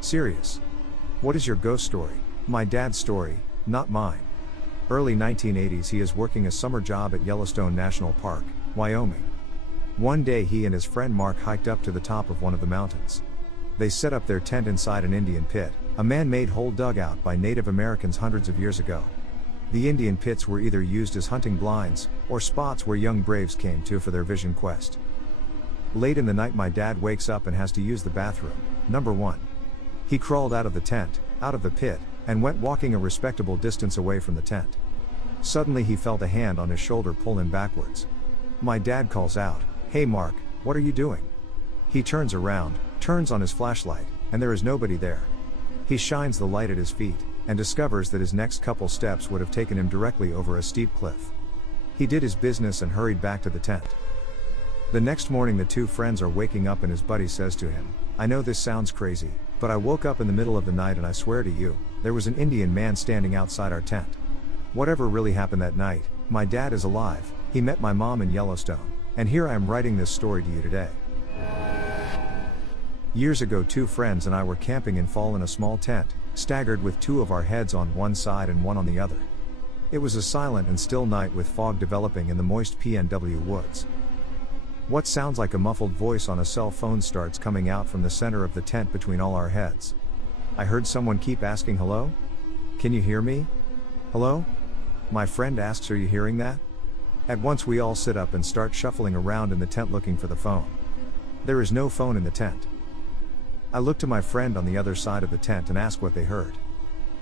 Serious. What is your ghost story? My dad's story, not mine. Early 1980s, he is working a summer job at Yellowstone National Park, Wyoming. One day he and his friend Mark hiked up to the top of one of the mountains. They set up their tent inside an Indian pit, a man-made hole dug out by Native Americans hundreds of years ago. The Indian pits were either used as hunting blinds, or spots where young braves came to for their vision quest. Late in the night, my dad wakes up and has to use the bathroom. Number 1. He crawled out of the tent, out of the pit, and went walking a respectable distance away from the tent. Suddenly he felt a hand on his shoulder pull him backwards. My dad calls out, "Hey Mark, what are you doing?" He turns around, turns on his flashlight, and there is nobody there. He shines the light at his feet, and discovers that his next couple steps would have taken him directly over a steep cliff. He did his business and hurried back to the tent. The next morning the two friends are waking up and his buddy says to him, "I know this sounds crazy, but I woke up in the middle of the night and I swear to you, there was an Indian man standing outside our tent." Whatever really happened that night, my dad is alive, he met my mom in Yellowstone, and here I am writing this story to you today. Years ago, two friends and I were camping in fall in a small tent, staggered with two of our heads on one side and one on the other. It was a silent and still night with fog developing in the moist PNW woods. What sounds like a muffled voice on a cell phone starts coming out from the center of the tent between all our heads. I heard someone keep asking, "Hello? Can you hear me? Hello?" My friend asks, "Are you hearing that?" At once we all sit up and start shuffling around in the tent looking for the phone. There is no phone in the tent. I look to my friend on the other side of the tent and ask what they heard.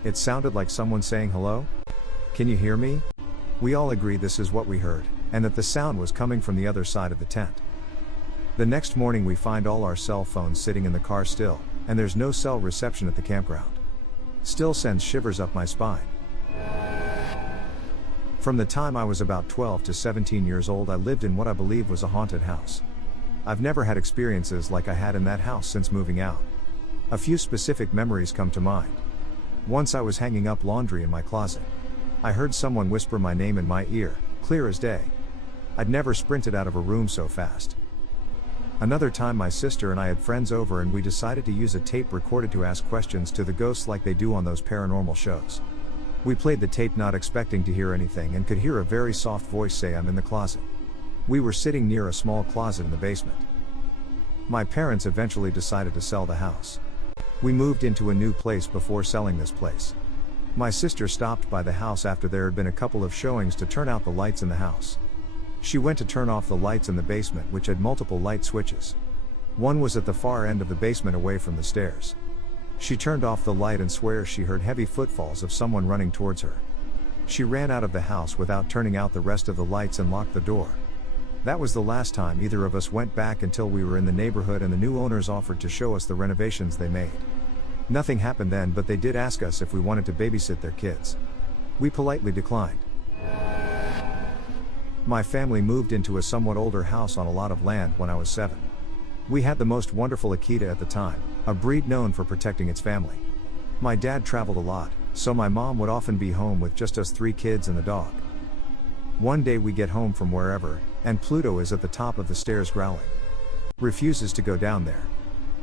It sounded like someone saying, "Hello? Can you hear me?" We all agree this is what we heard, and that the sound was coming from the other side of the tent. The next morning we find all our cell phones sitting in the car still, and there's no cell reception at the campground. Still sends shivers up my spine. From the time I was about 12 to 17 years old, I lived in what I believe was a haunted house. I've never had experiences like I had in that house since moving out. A few specific memories come to mind. Once I was hanging up laundry in my closet. I heard someone whisper my name in my ear, clear as day. I'd never sprinted out of a room so fast. Another time my sister and I had friends over and we decided to use a tape recorded to ask questions to the ghosts like they do on those paranormal shows. We played the tape not expecting to hear anything and could hear a very soft voice say, "I'm in the closet." We were sitting near a small closet in the basement. My parents eventually decided to sell the house. We moved into a new place before selling this place. My sister stopped by the house after there had been a couple of showings to turn out the lights in the house. She went to turn off the lights in the basement, which had multiple light switches. One was at the far end of the basement away from the stairs. She turned off the light and swears she heard heavy footfalls of someone running towards her. She ran out of the house without turning out the rest of the lights and locked the door. That was the last time either of us went back until we were in the neighborhood and the new owners offered to show us the renovations they made. Nothing happened then, but they did ask us if we wanted to babysit their kids. We politely declined. My family moved into a somewhat older house on a lot of land when I was 7. We had the most wonderful Akita at the time, a breed known for protecting its family. My dad traveled a lot, so my mom would often be home with just us 3 kids and the dog. One day we get home from wherever, and Pluto is at the top of the stairs growling. Refuses to go down there.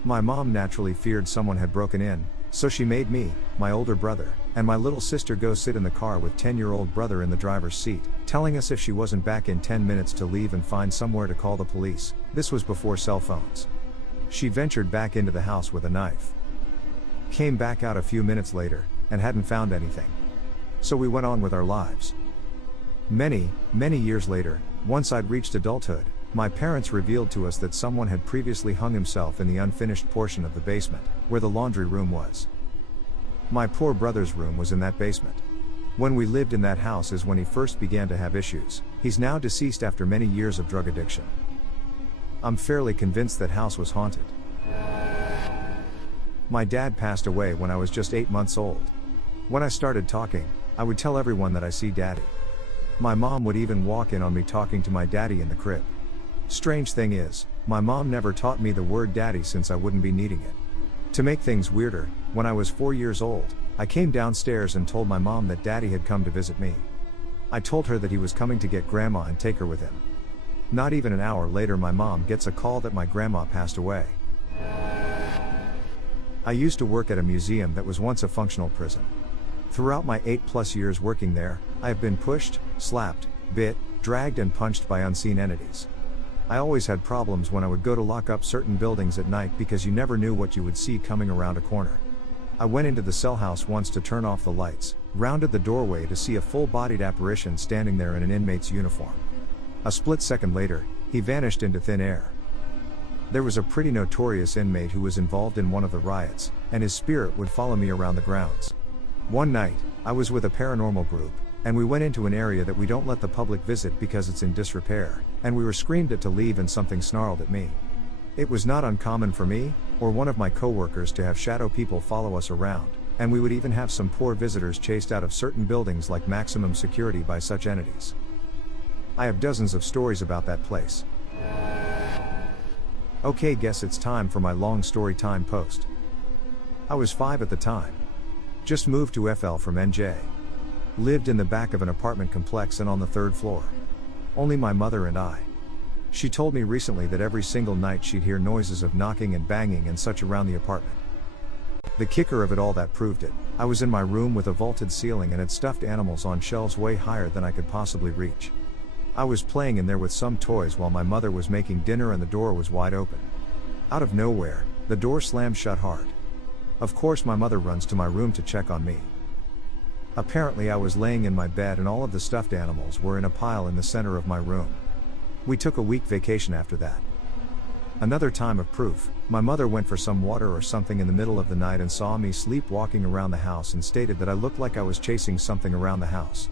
My mom naturally feared someone had broken in, so she made me, my older brother, and my little sister go sit in the car with 10-year-old brother in the driver's seat, telling us if she wasn't back in 10 minutes to leave and find somewhere to call the police. This was before cell phones. She ventured back into the house with a knife. Came back out a few minutes later, and hadn't found anything. So we went on with our lives. Many years later, once I'd reached adulthood, my parents revealed to us that someone had previously hung himself in the unfinished portion of the basement, where the laundry room was. My poor brother's room was in that basement. When we lived in that house is when he first began to have issues. He's now deceased after many years of drug addiction. I'm fairly convinced that house was haunted. My dad passed away when I was just 8 months old. When I started talking, I would tell everyone that I see Daddy. My mom would even walk in on me talking to my daddy in the crib. Strange thing is, my mom never taught me the word daddy since I wouldn't be needing it. To make things weirder, when I was 4 years old, I came downstairs and told my mom that Daddy had come to visit me. I told her that he was coming to get Grandma and take her with him. Not even an hour later my mom gets a call that my grandma passed away. I used to work at a museum that was once a functional prison. Throughout my 8+ years working there, I have been pushed, slapped, bit, dragged and punched by unseen entities. I always had problems when I would go to lock up certain buildings at night because you never knew what you would see coming around a corner. I went into the cell house once to turn off the lights, rounded the doorway to see a full-bodied apparition standing there in an inmate's uniform. A split second later, he vanished into thin air. There was a pretty notorious inmate who was involved in one of the riots, and his spirit would follow me around the grounds. One night, I was with a paranormal group, and we went into an area that we don't let the public visit because it's in disrepair, and we were screamed at to leave and something snarled at me. It was not uncommon for me, or one of my coworkers to have shadow people follow us around, and we would even have some poor visitors chased out of certain buildings like maximum security by such entities. I have dozens of stories about that place. Okay, guess it's time for my long story time post. I was 5 at the time. Just moved to FL from NJ. Lived in the back of an apartment complex and on the 3rd floor. Only my mother and I. She told me recently that every single night she'd hear noises of knocking and banging and such around the apartment. The kicker of it all that proved it, I was in my room with a vaulted ceiling and had stuffed animals on shelves way higher than I could possibly reach. I was playing in there with some toys while my mother was making dinner and the door was wide open. Out of nowhere, the door slammed shut hard. Of course my mother runs to my room to check on me. Apparently I was laying in my bed and all of the stuffed animals were in a pile in the center of my room. We took a week vacation after that. Another time of proof, my mother went for some water or something in the middle of the night and saw me sleepwalking around the house and stated that I looked like I was chasing something around the house.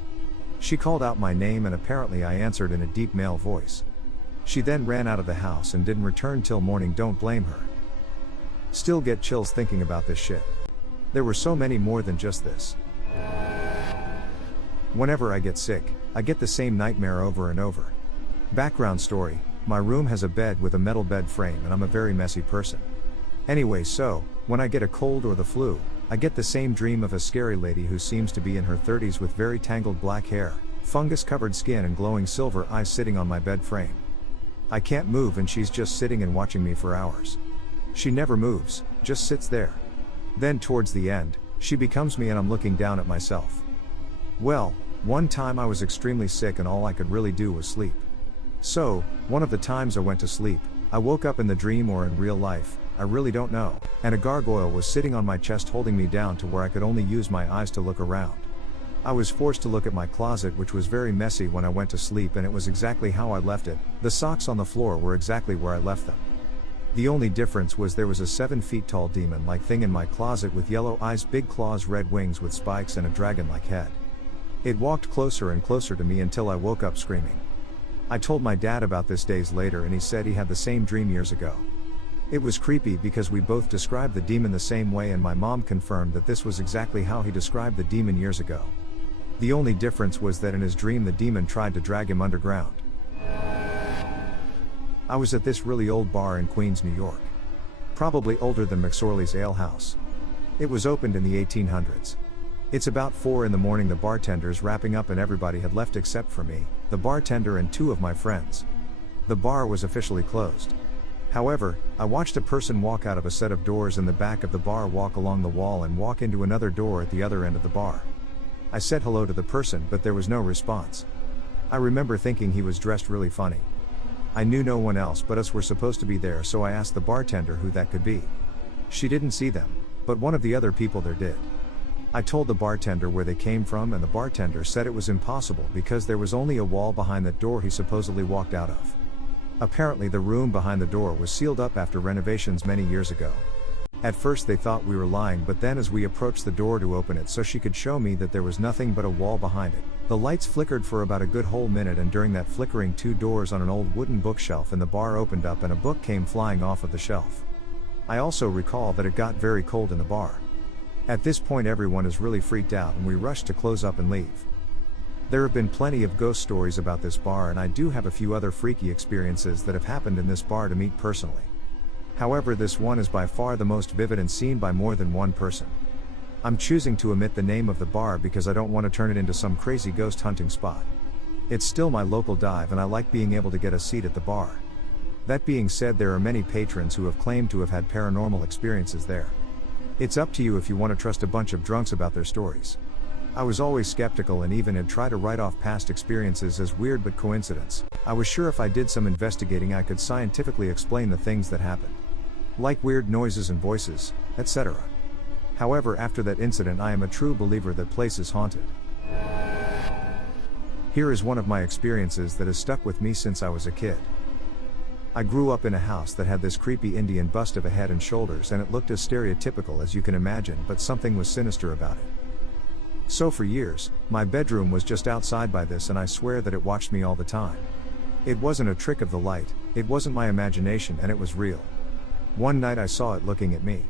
She called out my name and apparently I answered in a deep male voice. She then ran out of the house and didn't return till morning. Don't blame her. Still get chills thinking about this shit. There were so many more than just this. Whenever I get sick, I get the same nightmare over and over. Background story, my room has a bed with a metal bed frame and I'm a very messy person. Anyway, so, when I get a cold or the flu, I get the same dream of a scary lady who seems to be in her 30s with very tangled black hair, fungus-covered skin and glowing silver eyes sitting on my bed frame. I can't move and she's just sitting and watching me for hours. She never moves, just sits there. Then towards the end, she becomes me and I'm looking down at myself. Well, one time I was extremely sick and all I could really do was sleep. So, one of the times I went to sleep, I woke up in the dream or in real life, I really don't know, and a gargoyle was sitting on my chest holding me down to where I could only use my eyes to look around. I was forced to look at my closet, which was very messy when I went to sleep, and it was exactly how I left it. The socks on the floor were exactly where I left them. The only difference was there was a 7 feet tall demon-like thing in my closet with yellow eyes, big claws, red wings with spikes and a dragon-like head. It walked closer and closer to me until I woke up screaming. I told my dad about this days later and he said he had the same dream years ago. It was creepy because we both described the demon the same way and my mom confirmed that this was exactly how he described the demon years ago. The only difference was that in his dream the demon tried to drag him underground. I was at this really old bar in Queens, New York. Probably older than McSorley's Ale House. It was opened in the 1800s. It's about 4 in the morning, the bartender's wrapping up and everybody had left except for me, the bartender and 2 of my friends. The bar was officially closed. However, I watched a person walk out of a set of doors in the back of the bar, walk along the wall and walk into another door at the other end of the bar. I said hello to the person but there was no response. I remember thinking he was dressed really funny. I knew no one else but us were supposed to be there, so I asked the bartender who that could be. She didn't see them, but one of the other people there did. I told the bartender where they came from and the bartender said it was impossible because there was only a wall behind that door he supposedly walked out of. Apparently the room behind the door was sealed up after renovations many years ago. At first they thought we were lying, but then as we approached the door to open it so she could show me that there was nothing but a wall behind it, the lights flickered for about a good whole minute, and during that flickering 2 doors on an old wooden bookshelf in the bar opened up and a book came flying off of the shelf. I also recall that it got very cold in the bar. At this point everyone is really freaked out and we rushed to close up and leave. There have been plenty of ghost stories about this bar and I do have a few other freaky experiences that have happened in this bar to me personally. However, this one is by far the most vivid and seen by more than one person. I'm choosing to omit the name of the bar because I don't want to turn it into some crazy ghost hunting spot. It's still my local dive and I like being able to get a seat at the bar. That being said, there are many patrons who have claimed to have had paranormal experiences there. It's up to you if you want to trust a bunch of drunks about their stories. I was always skeptical and even had tried to write off past experiences as weird but coincidence. I was sure if I did some investigating I could scientifically explain the things that happened. Like weird noises and voices, etc. However, after that incident I am a true believer that place is haunted. Here is one of my experiences that has stuck with me since I was a kid. I grew up in a house that had this creepy Indian bust of a head and shoulders, and it looked as stereotypical as you can imagine, but something was sinister about it. So for years, my bedroom was just outside by this, and I swear that it watched me all the time. It wasn't a trick of the light, it wasn't my imagination, and it was real. One night I saw it looking at me.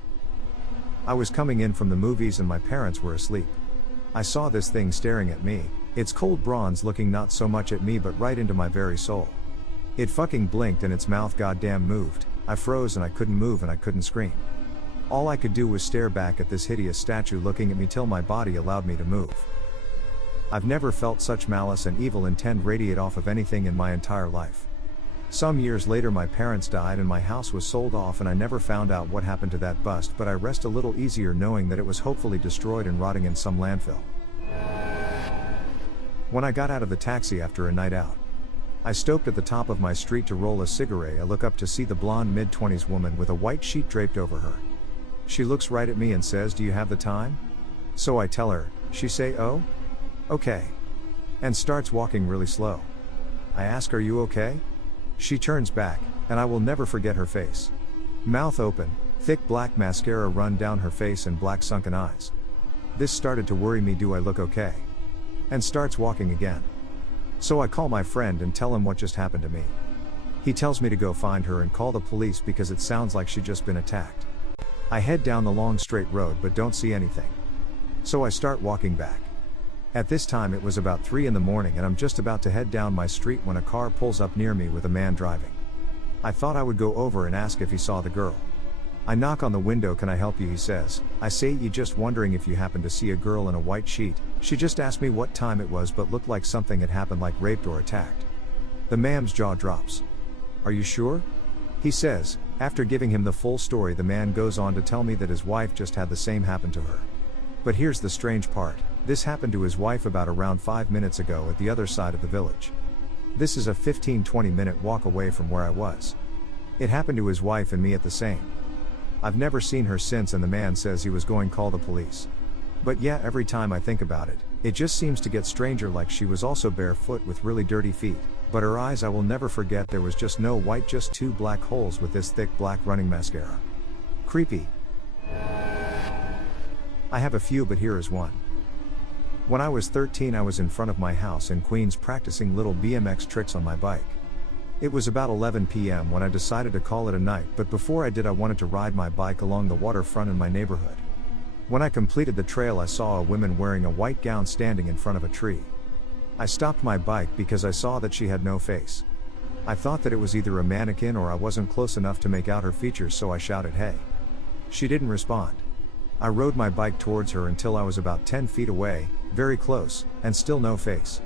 I was coming in from the movies and my parents were asleep. I saw this thing staring at me, its cold bronze looking not so much at me but right into my very soul. It fucking blinked and its mouth goddamn moved. I froze and I couldn't move and I couldn't scream. All I could do was stare back at this hideous statue looking at me till my body allowed me to move. I've never felt such malice and evil intent radiate off of anything in my entire life. Some years later my parents died and my house was sold off, and I never found out what happened to that bust, but I rest a little easier knowing that it was hopefully destroyed and rotting in some landfill. When I got out of the taxi after a night out, I stopped at the top of my street to roll a cigarette. I look up to see the blonde mid-20s woman with a white sheet draped over her. She looks right at me and says, "Do you have the time?" So I tell her. She say, "Oh? Okay." And starts walking really slow. I ask, "Are you okay?" She turns back, and I will never forget her face. Mouth open, thick black mascara run down her face and black sunken eyes. This started to worry me. Do I look okay? And starts walking again. So I call my friend and tell him what just happened to me. He tells me to go find her and call the police because it sounds like she'd just been attacked. I head down the long straight road but don't see anything. So I start walking back. At this time it was about 3 in the morning and I'm just about to head down my street when a car pulls up near me with a man driving. I thought I would go over and ask if he saw the girl. I knock on the window. "Can I help you?" he says. I say, "You just wondering if you happen to see a girl in a white sheet. She just asked me what time it was but looked like something had happened, like raped or attacked." The man's jaw drops. "Are you sure?" he says. After giving him the full story, the man goes on to tell me that his wife just had the same happen to her. But here's the strange part. This happened to his wife about around 5 minutes ago at the other side of the village. This is a 15-20 minute walk away from where I was. It happened to his wife and me at the same. I've never seen her since, and the man says he was going to call the police. But yeah, every time I think about it, it just seems to get stranger, like she was also barefoot with really dirty feet. But her eyes I will never forget. There was just no white, just 2 black holes with this thick black running mascara. Creepy. I have a few, but here is one. When I was 13 I was in front of my house in Queens practicing little BMX tricks on my bike. It was about 11 p.m. when I decided to call it a night, but before I did I wanted to ride my bike along the waterfront in my neighborhood. When I completed the trail I saw a woman wearing a white gown standing in front of a tree. I stopped my bike because I saw that she had no face. I thought that it was either a mannequin or I wasn't close enough to make out her features, so I shouted, "Hey." She didn't respond. I rode my bike towards her until I was about 10 feet away, very close, and still no face.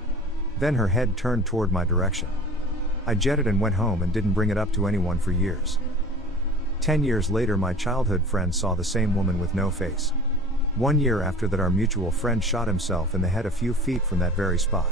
Then her head turned toward my direction. I jetted and went home and didn't bring it up to anyone for years. 10 years later my childhood friend saw the same woman with no face. 1 year after that our mutual friend shot himself in the head a few feet from that very spot.